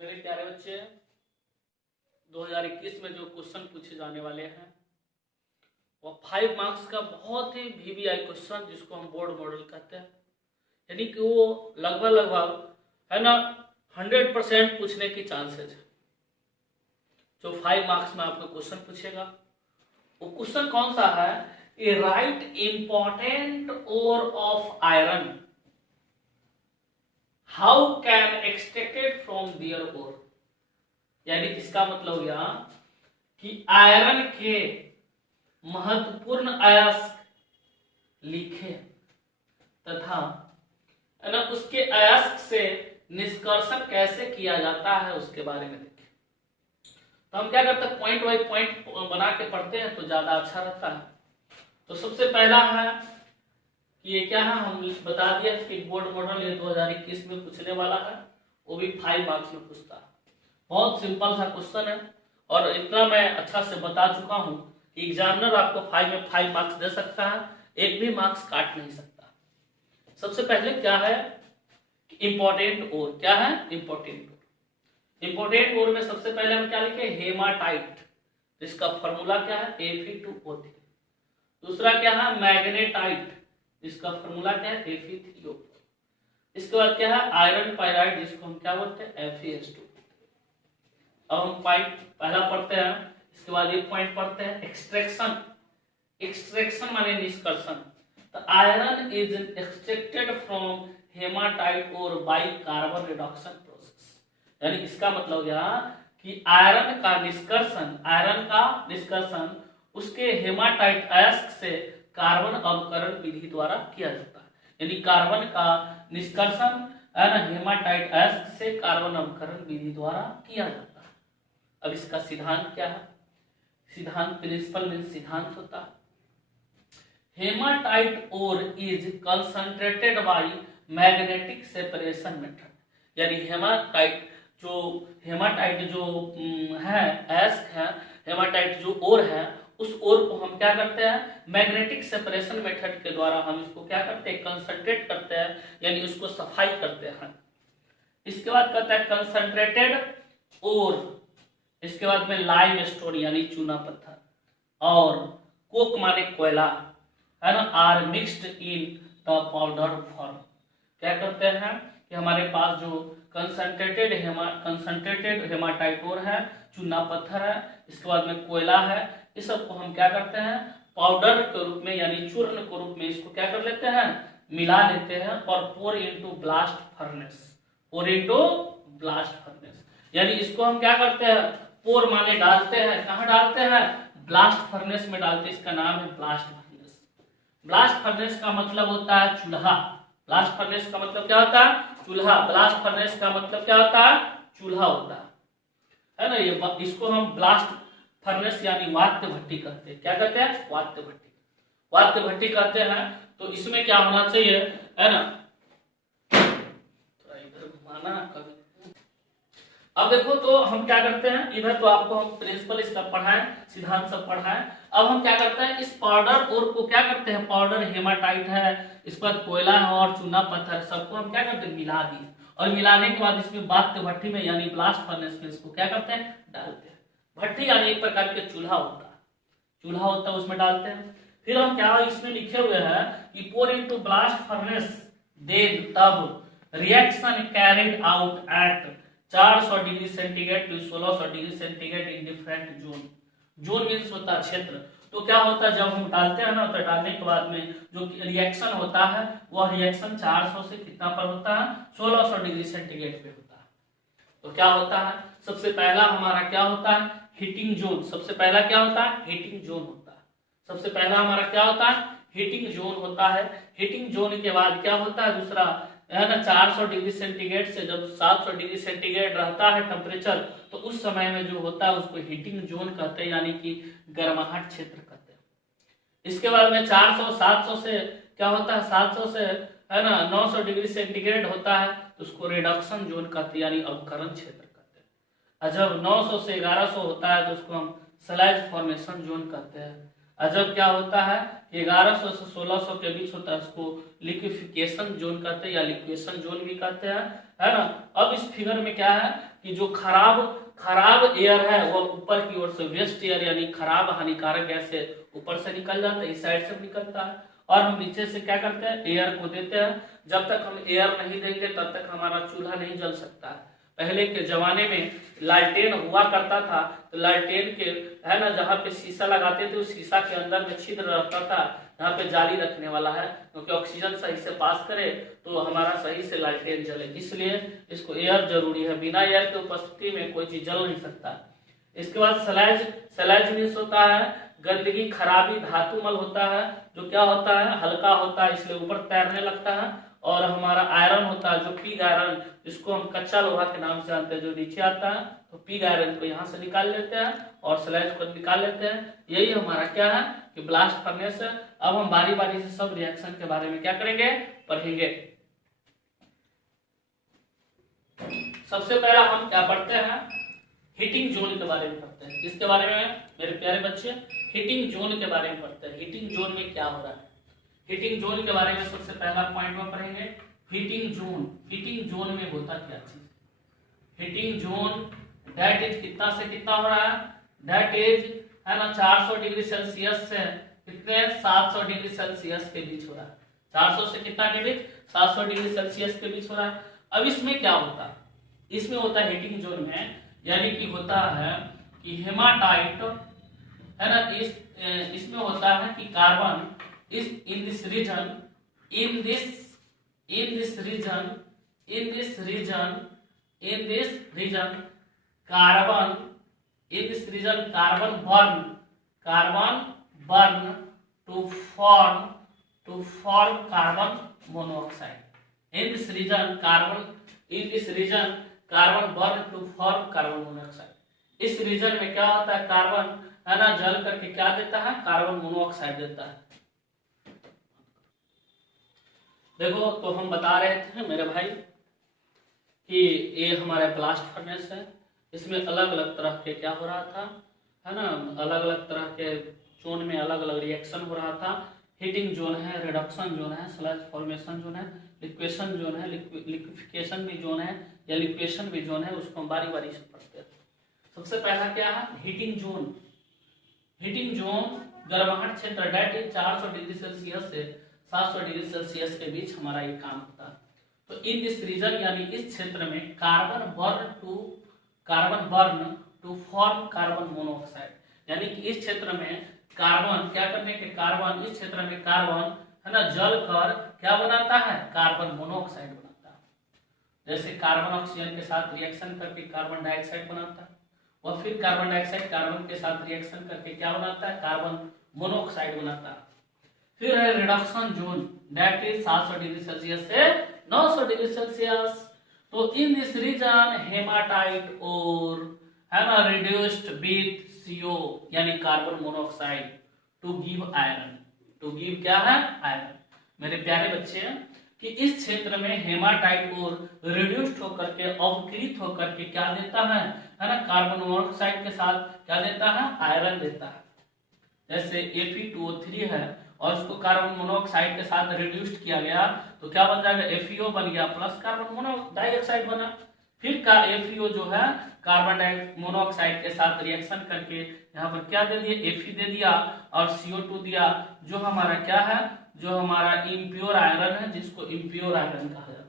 मेरे प्यारे बच्चे, 2021 में जो क्वेश्चन पूछे जाने वाले हैं वो 5 मार्क्स का बहुत ही VVI क्वेश्चन, जिसको हम बोर्ड मॉडल कहते हैं, यानी कि वो लगभग है ना 100% पूछने की चांसेस है। जो 5 मार्क्स में आपको क्वेश्चन पूछेगा वो क्वेश्चन कौन सा है? A right important ore of iron, how can extracted from their ore. यानी इसका मतलब हो गया कि आयरन के महत्वपूर्ण अयस्क लिखे तथा है ना उसके अयस्क से निष्कर्षण कैसे किया जाता है उसके बारे में देखें। तो हम क्या करते हैं, पॉइंट बाई पॉइंट बना के पढ़ते हैं तो ज्यादा अच्छा रहता है। तो सबसे पहला है कि ये क्या है, हम बता दिया कि बोर्ड मॉडल ये 2021 में पूछने वाला है, वो भी 5 मार्क्स में पूछता है। बहुत सिंपल सा क्वेश्चन है और इतना मैं अच्छा से बता चुका हूं कि एग्जामिनर आपको 5 में 5 मार्क्स दे सकता है, एक भी मार्क्स काट नहीं सकता। सबसे पहले क्या है, इंपॉर्टेंट ओर। क्या है? इंपॉर्टेंट ओर। इंपॉर्टेंट ओर में सबसे पहले हम क्या लिखे, हेमाटाइट, जिसका फॉर्मूला क्या है, Fe2O3। दूसरा क्या है, मैग्नेटाइट, जिसका फॉर्मूला क्या है, Fe3O। इसके बाद क्या है, आयरन पायराइड, जिसको हम क्या बोलते हैं, FeS2। अब हम पॉइंट पहला पढ़ते हैं, इसके बाद ये पॉइंट पढ़ते हैं, एक्सट्रैक्शन। एक्सट्रैक्शन माने निष्कर्षण। तो iron is extracted from haematite और बाय कार्बन रिडक्शन प्रोसेस। यानी इसका मतलब हो गया कि आयरन का निष्कर्षण उसके हेमाटाइट अयस्क से कार्बन अवकरण विधि द्वारा किया जाता है। यानी कार्बन का निष्कर्षण हेमाटाइट अयस्क से कार्बन अवकरण विधि द्वारा किया जाता है। अब इसका सिद्धांत क्या है? सिद्धांत, प्रिंसिपल मीन सिद्धांत होता है, hematite ore is concentrated by magnetic separation method. यानी हेमाटाइट जो है अयस्क है, हेमाटाइट जो ओर है, उस ओर को हम क्या करते हैं, मैग्नेटिक सेपरेशन मेथड के द्वारा हम इसको क्या करते हैं, कंसंट्रेट करते हैं, यानी उसको सफाई करते हैं। इसके बाद कहता है कंसंट्रेटेड ओर, इसके बाद में लाइम स्टोन यानी चूना पत्थर और कोक माने कोयला है ना, are mixed in the powder form. क्या करते हैं कि हमारे पास जो कंसंट्रेटेड हेमाटाइट ओर है, चूना पत्थर है, इसके बाद में कोयला है, इस सबको हम क्या करते हैं, पाउडर के रूप में यानी चूर्ण के रूप में इसको क्या कर लेते हैं, मिला लेते हैं और पोर इनटू ब्लास्ट फर्नेस। यानी इसको हम क्या करते हैं, पोर माने डालते हैं, कहां डालते हैं, ब्लास्ट फर्नेस में डालते हैं। इसका नाम है ब्लास्ट फर्नेस। ब्लास्ट फर्नेस का मतलब होता है चूल्हा। ब्लास्ट फर्नेस का मतलब क्या होता है, चूल्हा। ब्लास्ट फर्नेस का मतलब क्या होता है, चूल्हा होता है ना। ये इसको हम ब्लास्ट फर्नेस यानी वात्य भट्टी कहते हैं। क्या कहते हैं, वात्य भट्टी कहते हैं। तो इसमें क्या होना चाहिए, है ना, थोड़ा इधर घुमाना कभी। अब देखो तो हम क्या करते हैं, इधर तो आपको हम प्रिंसिपल इसका पढ़ाएं, सिद्धांत सब पढ़ाएं। अब हम क्या करते हैं, इस पाउडर और को क्या करते हैं, पाउडर हेमाटाइट है, इस पर कोयला है और चूना पत्थर, सबको हम क्या करते हैं, मिला दिए। और मिलाने के बाद इसमें वात्य भट्टी में यानी ब्लास्ट फर्नेस में इसको क्या करते हैं, डालते हैं। भट्टी यानी एक प्रकार के चूल्हा होता है, उसमें डालते हैं। फिर हम क्या इसमें लिखे हुए हैं कि pour into blast furnace, then तब reaction carried out at 400 degree centigrade to 1600 degree centigrade in different zone means होता है क्षेत्र। तो क्या होता है, जब हम डालते हैं ना, तो डालने के बाद में जो रिएक्शन होता है वह रिएक्शन 400 से कितना पर होता है, 1600 डिग्री सेंटीग्रेड पे होता है। तो क्या होता है, सबसे पहला हमारा क्या होता है, हीटिंग जोन। सबसे पहला क्या होता है, हीटिंग जोन होता है। सबसे पहला हमारा क्या होता है, हीटिंग जोन होता है। हीटिंग जोन के बाद क्या होता है, दूसरा है ना, 400 डिग्री सेंटीग्रेड से जब 700 डिग्री सेंटीग्रेड रहता है टेम्परेचर, तो उस समय में जो होता है उसको हीटिंग जोन कहते हैं, यानी कि गर्माहट क्षेत्र कहते हैं। इसके बाद में 400 700 से क्या होता है, 700 से है ना 900 डिग्री सेंटीग्रेड होता है, तो उसको रिडक्शन जोन कहते हैं, यानी अवकरण क्षेत्र कहते हैं। और जब 900 से 1100 होता है तो उसको हम स्लैज फॉर्मेशन जोन कहते हैं। और जब क्या होता है, 1100 से 1600 के बीच होता है, उसको लिक्विफिकेशन जोन कहते हैं या लिक्वेशन जोन भी कहते हैं, है ना। अब इस फिगर में क्या है कि जो खराब एयर है वो ऊपर की ओर से, वेस्ट एयर यानी खराब हानिकारक गैस से ऊपर से निकल जाता है, इस साइड से निकलता है, और हम नीचे से क्या करते हैं, एयर को देते हैं। जब तक हम एयर नहीं देंगे तब तक हमारा चूल्हा नहीं जल सकता है। पहले के जमाने में लालटेन हुआ करता था, तो लालटेन के है ना, जहाँ पे शीशा लगाते थे उस शीशा के अंदर में छिद्र रहता था, यहाँ पे जाली रखने वाला है, क्योंकि ऑक्सीजन सही से पास करे तो हमारा सही से लालटेन जले, इसलिए इसको एयर जरूरी है। बिना एयर के उपस्थिति में कोई चीज जल नहीं सकता। इसके बाद सलाइज मीन्स होता है गंदगी, खराबी, धातुमल होता है, जो क्या होता है, हल्का होता है, इसलिए ऊपर तैरने लगता है। और हमारा आयरन होता है, जो पिग आयरन, जिसको हम कच्चा लोहा के नाम से जानते हैं, जो नीचे आता है, तो पिग आयरन को यहाँ से निकाल लेते हैं और स्लैज को निकाल लेते हैं। यही हमारा क्या है कि ब्लास्ट करने से। अब हम बारी बारी से सब रिएक्शन के बारे में क्या करेंगे, पढ़ेंगे। सबसे पहला हम क्या पढ़ते हैं, हीटिंग जोन के बारे में पढ़ते हैं। किसके बारे में मेरे प्यारे बच्चे, हीटिंग जोन के बारे में पढ़ते हैं। हीटिंग जोन में क्या हो रहा है, हीटिंग जोन के बारे में सबसे पहला पॉइंट में पढ़ेंगे। हीटिंग जोन में होता क्या चीज, हीटिंग जोन दैट इज कितना से कितना हो रहा है, दैट इज है ना 400 डिग्री सेल्सियस से कितने 700 डिग्री सेल्सियस के बीच हो रहा है। 400 से कितना के बीच, 700 डिग्री सेल्सियस के बीच हो रहा है। अब इसमें क्या होता है, इसमें होता है हीटिंग जोन में, यानी कि होता है कि हेमाटाइट है ना, इसमें होता है कि carbon is in this region carbon burn to form carbon monoxide. In this region carbon burn to form carbon monoxide. इस रीजन में क्या होता है, कार्बन है ना जल करके क्या देता है, कार्बन मोनोऑक्साइड देता है। देखो, तो हम बता रहे थे मेरे भाई कि ये हमारे ब्लास्ट फर्नेस है, इसमें अलग अलग तरह के क्या हो रहा था, है ना, अलग अलग तरह के जोन में अलग अलग रिएक्शन हो रहा था। हीटिंग जोन है, रिडक्शन जोन है, स्लज फॉर्मेशन जोन है, लिक्वेशन जोन है, लिक्विफिकेशन भी जोन है या लिक्वेशन भी जोन है, उसको हम बारी बारी से पढ़ते हैं। सबसे पहला क्या है, हीटिंग जोन। हीटिंग जोन गर्माहट क्षेत्र डेट इज 400 डिग्री सेल्सियस से 700 डिग्री सेल्सियस के बीच हमारा ये काम होता है। तो इन दिस रीजन यानी इस क्षेत्र में carbon burn to form carbon monoxide, यानी कि इस क्षेत्र में कार्बन क्या करने के, कार्बन इस क्षेत्र में कार्बन है ना जल कर क्या बनाता है, कार्बन मोनोऑक्साइड बनाता है। जैसे कार्बन ऑक्सीजन के साथ रिएक्शन करके कार्बन डाइऑक्साइड बनाता है, और फिर कार्बन डाइऑक्साइड कार्बन के साथ रिएक्शन करके क्या बनाता है, कार्बन मोनोऑक्साइड बनाता है। फिर है reduction zone, that is 700 degree Celsius से 900 डिग्री सेल्सियस। तो इन दिस रीजन हेमाटाइट और है ना रिड्यूस्ड विथ CO यानी carbon monoxide to give iron, to give क्या है, आयरन। मेरे प्यारे बच्चे कि इस क्षेत्र में हेमाटाइट और रिड्यूस्ड होकर के अवकृत होकर के क्या देता है ना, कार्बन मोनोऑक्साइड के साथ क्या देता है, आयरन देता है। जैसे Fe2O3 है और उसको कार्बन मोनोऑक्साइड के साथ रिड्यूस्ड किया गया तो क्या बन जाएगा, FeO बन गया प्लस कार्बन मोनोडाइऑक्साइड बना। फिर का FeO जो है कार्बन मोनोऑक्साइड के साथ रिएक्शन करके यहाँ पर क्या दे दिया, Fe दे दिया और CO2 दिया, जो हमारा क्या है, जो हमारा इम्प्योर आयरन है, जिसको इम्प्योर आयरन कहा जाता है।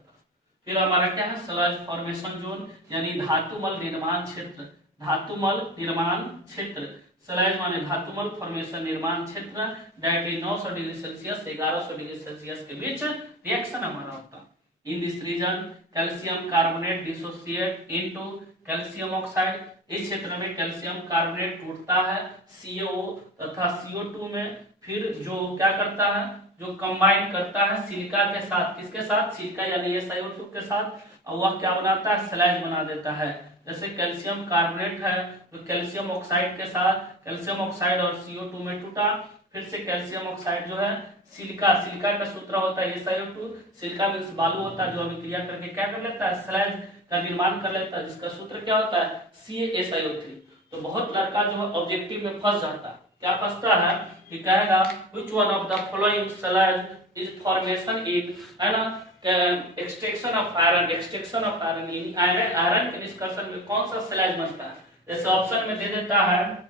फिर हमारा क्या है, स्लज फॉर्मेशन जोन यानी धातुमल निर्माण क्षेत्र, धातुमल निर्माण क्षेत्र, स्लज माने धातुमल, फॉर्मेशन निर्माण क्षेत्र, दैट इज 900 डिग्री सेल्सियस से 1100 डिग्री सेल्सियस के बीच रिएक्शन हमारा होता है। In this region calcium carbonate dissociate into calcium oxide. इस क्षेत्र में कैल्शियम कार्बोनेट टूटता है CO तथा CO2 में, फिर जो क्या करता है, जो कंबाइन करता है सिलिका के साथ, किसके साथ, सिलिका यानी SiO2 के साथ, और वह क्या बनाता है, स्लैज बना देता है। जैसे कैल्शियम कार्बोनेट है तो कैल्शियम ऑक्साइड के साथ, कैल्शियम ऑक्साइड और CO2 में टूटा, फिर से कैल्शियम ऑक्साइड जो है सिलिका का सूत्र होता है SiO2, सिलिका मींस बालू होता है, जो अभिक्रिया करके क्या कर लेता है, स्लैज का निर्माण कर लेता है, जिसका सूत्र क्या होता है, CaSiO3। तो बहुत लड़का जो है ऑब्जेक्टिव में फंस जाता है, क्या फंसता है कि कहेगा which one of the following sludge is formation it, है ना, extraction of iron, extraction of iron, iron के निष्कर्षण में कौन सा स्लैज बनता है? जैसे ऑप्शन में दे देता है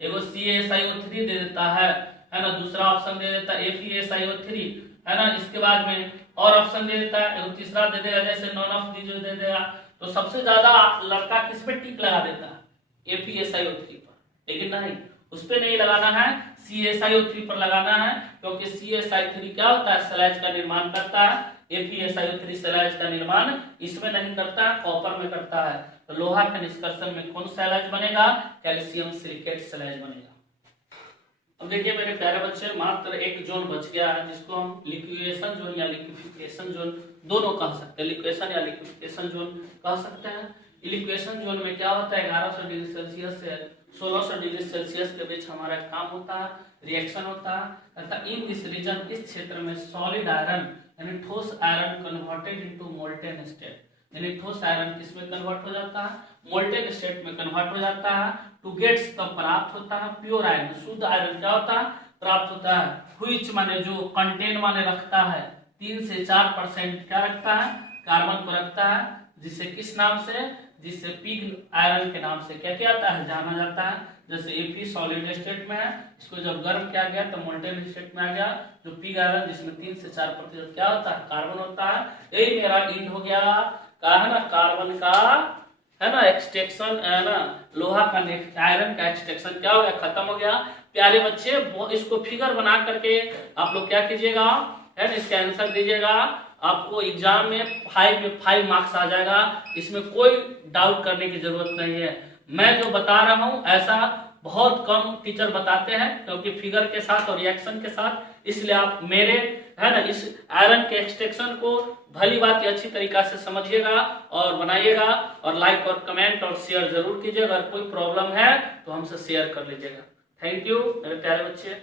एगो CaSiO3 दे देता है ना, दूसरा ऑप्शन दे देता है FeSiO3 है ना, इसके बाद में और ऑप्शन दे देता है, एगो तीसरा दे देगा जैसे नॉन ऑफ दी जो दे देगा। तो सबसे ज्यादा लड़का किस पे टिक लगा देता है? FeSiO3 पर, लेकिन नहीं, उस पे नहीं लगाना है, CaSiO3 पर लगाना है, क्योंकि CaSiO3 क्या होता है? स्लैज का निर्माण करता है। FeSiO3 स्लैज का निर्माण इसमें नहीं करता है, कॉपर में करता है। तो लोहा के निष्कर्षण में कौन स्लैज बनेगा? कैल्शियम सिलिकेट स्लैज बनेगा। अब देखिए मेरे प्यारे बच्चे, मात्र एक जोन बच गया है जिसको हम लिक्विडेशन जोन या लिक्विफिकेशन जोन दोनों कह सकते हैं, लिक्वेशन या लिक्विफिकेशन जोन कह सकते हैं। लिक्वेशन जोन में क्या होता है? 1100 डिग्री सेल्सियस से 1600 डिग्री सेल्सियस के बीच हमारा काम होता है, रिएक्शन होता है तथा इन दिस रीजन, इस क्षेत्र में सॉलिड आयरन यानी ठोस iron converted into molten state, यानी ठोस आयरन किसमें कन्वर्ट हो जाता है? मोल्टेन स्टेट में कन्वर्ट हो जाता है। टू गेट्स तब प्राप्त होता है प्योर आयरन, शुद्ध आयरन क्या होता है? प्राप्त होता है। व्हिच माने जो, कंटेन माने रखता है, 3 से 4% क्या रखता है? कार्बन को रखता है, जिसे किस नाम से? जिससे पिग आयरन के नाम से क्या जाता है? जाना जाता है। जैसे Fe सॉलिड स्टेट में है, इसको जब गर्म किया गया तो मोल्टेन स्टेट में आ गया। जो पिग आयरन जिसमें 3 से 4% क्या होता है? कार्बन होता है। यही मेरा इंड हो गया का है ना, कार्बन का है ना एक्सट्रैक्शन है ना, लोहा का आयरन का एक्सट्रैक्शन क्या हो गया? खत्म हो गया। प्यारे बच्चे, इसको फिगर बना करके आप लोग क्या कीजिएगा है ना, इसका आंसर दीजिएगा। आपको एग्जाम में 5 मार्क्स आ जाएगा, इसमें कोई डाउट करने की जरूरत नहीं है। मैं जो बता रहा हूं ऐसा बहुत कम टीचर बताते हैं, क्योंकि फिगर के साथ और रिएक्शन के साथ, इसलिए आप मेरे है ना इस आयरन के एक्सट्रैक्शन को भली बात अच्छी तरीका से समझिएगा और बनाइएगा, और लाइक और कमेंट और शेयर जरूर कीजिएगा। अगर कोई प्रॉब्लम है तो हमसे शेयर कर लीजिएगा। थैंक यू मेरे प्यारे बच्चे।